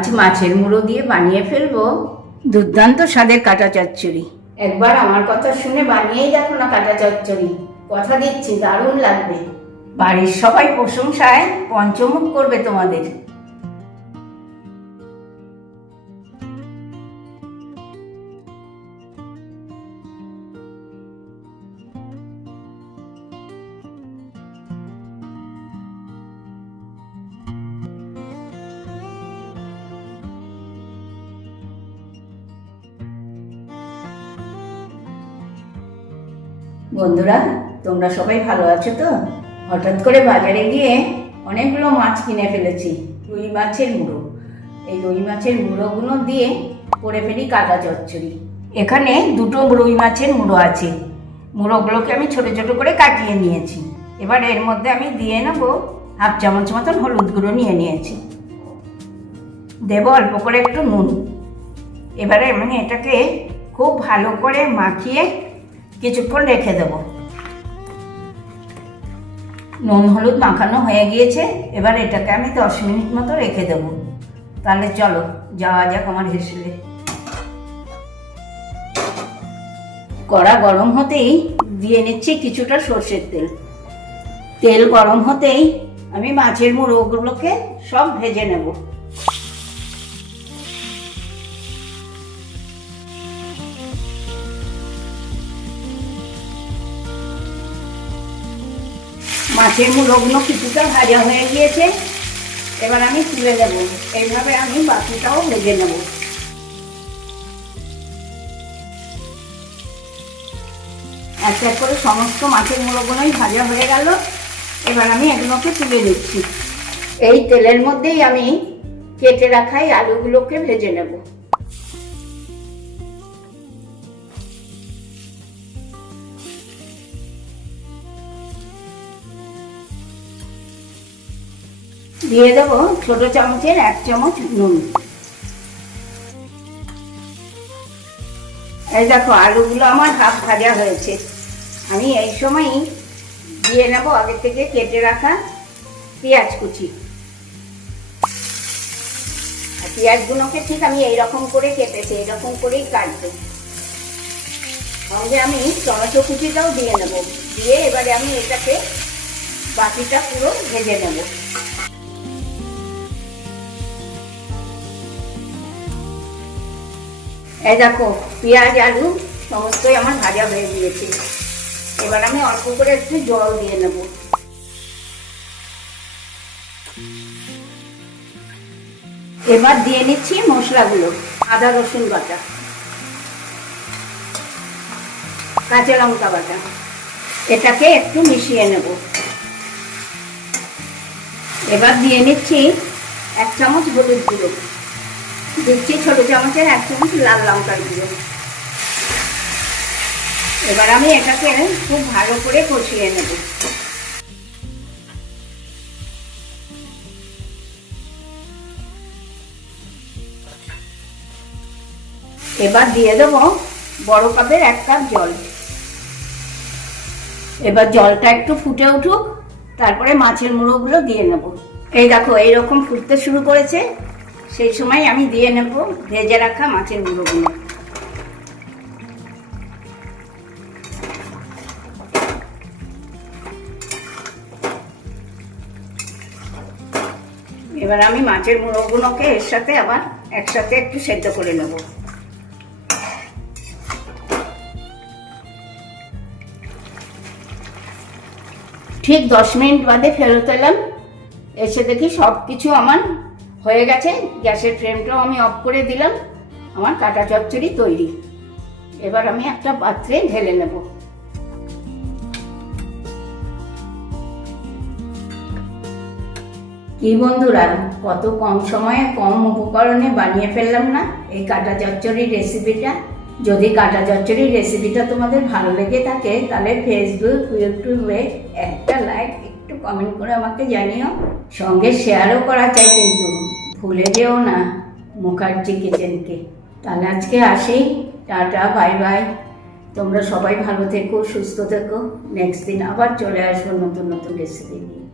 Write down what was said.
আজ মাছের মুড়ো দিয়ে বানিয়ে ফেলবো দুর্দান্ত স্বাদের কাঁটা চচ্চড়ি। একবার আমার কথা শুনে বানিয়েই দেখো না কাঁটা চচ্চড়ি, কথা দিচ্ছি দারুণ লাগবে। বাড়ির সবাই প্রশংসায় পঞ্চমুখ করবে তোমাদের। বন্ধুরা, তোমরা সবাই ভালো আছো তো? হঠাৎ করে বাজারে গিয়ে অনেকগুলো মাছ কিনে ফেলেছি, রুই মাছের মুড়ো। এই রুই মাছের মুড়োগুলো দিয়ে করে ফেলি কাঁটা চচ্চড়ি। এখানে দুটো রুই মাছের মুড়ো আছে। মুড়োগুলোকে আমি ছোট ছোট করে কাটিয়ে নিয়েছি। এবার এর মধ্যে আমি দিয়ে নেবো হাফ চামচ মতন হলুদ গুঁড়ো নিয়ে নিয়েছি। দেব অল্প করে একটু নুন। এবারে আমি এটাকে খুব ভালো করে মাখিয়ে কিছুক্ষণ রেখে দেবো। নুন হলুদ মাখানো হয়ে গিয়েছে। এবার এটাকে আমি 10 মিনিট মতো রেখে দেবো। তাহলে চলো যাওয়া যাক আমার হেসেলে। কড়া গরম হতেই দিয়ে নিচ্ছি কিছুটা সর্ষের তেল। তেল গরম হতেই আমি মাছের মুড়োগুলোকে সব ভেজে নেব। মাছের মুড়োগুলো কিছুটা ভাজা হয়ে গিয়েছে। এবার আমি তুলে দেব। এইভাবে আমি বাকিটাও ভেজে নেব। এক এক করে সমস্ত মাছের মুড়োগুলোই ভাজা হয়ে গেল। এবার আমি এগুলোকে তুলে নিচ্ছি। এই তেলের মধ্যেই আমি কেটে রাখা এই আলুগুলোকে ভেজে নেব। দিয়ে দেবো ছোট চামচের 1 চামচ নুন। এই দেখো আলুগুলো আমার হাফ ভাজা হয়েছে। আমি এই সময়ই দিয়ে নেব আগে থেকে কেটে রাখা পেঁয়াজ কুচি। আর পেঁয়াজগুলোকে ঠিক আমি এইরকম করে কেটেছি, এইরকম করেই কাটবো। সঙ্গে আমি টমেটো কুচিটাও দিয়ে নেব। দিয়ে এবারে আমি এটাকে বাকিটা পুরো ভেজে নেব। এই দেখো পেঁয়াজ আলু সমস্তই আমার ভাজা হয়ে গিয়েছে। এবার আমি অল্প করে একটু জল দিয়ে নেব। এবার দিয়ে নিচ্ছি মশলাগুলো। আদা রসুন বাটা, কাঁচা লঙ্কা বাটা, এটাকে একটু মিশিয়ে নেব। এবার দিয়ে নিচ্ছি 1 চামচ হলুদ গুঁড়ো, দিচ্ছি ছোট চামচের 1 চামচ লাল লঙ্কার গুঁড়ো। এবার আমি এটাকে খুব ভালো করে কষিয়ে নেব। এবার দিয়ে দেবো বড় কাপের 1 কাপ জল। এবার জলটা একটু ফুটে উঠুক, তারপরে মাছের মুড়োগুলো দিয়ে নেব। এই দেখো এইরকম ফুটতে শুরু করেছে। সেই সময় আমি দিয়ে নেব ভেজে রাখা মাছের মুড়োগুলো। এবার আমি মাছের মুড়োগুলোকে এর সাথে আবার একসাথে একটু সেদ্ধ করে নেব। ঠিক 10 মিনিট বাদে ফেরত এলাম। এসে দেখি সব কিছু আমার হয়ে গেছে। গ্যাসের ফ্লেমটাও আমি অফ করে দিলাম। আমার কাঁটা চচ্চড়ি তৈরি। এবার আমি একটা পাত্রে ঢেলে নেব। কি বন্ধুরা, কত কম সময়ে কম উপকরণে বানিয়ে ফেললাম না এই কাঁটা চচ্চড়ির রেসিপিটা। যদি কাঁটা চচ্চড়ির রেসিপিটা তোমাদের ভালো লেগে থাকে তাহলে ফেসবুক ইউটিউবে একটা লাইক একটু কমেন্ট করে আমাকে জানিও। সঙ্গে শেয়ারও করা চাই, কিন্তু ভুলে যেও না মুখার্জি কিচেনকে। তাহলে আজকে আসি, টাটা বাই বাই। তোমরা সবাই ভালো থেকো, সুস্থ থেকো। নেক্সট দিন আবার চলে আসবো নতুন নতুন রেসিপি নিয়ে।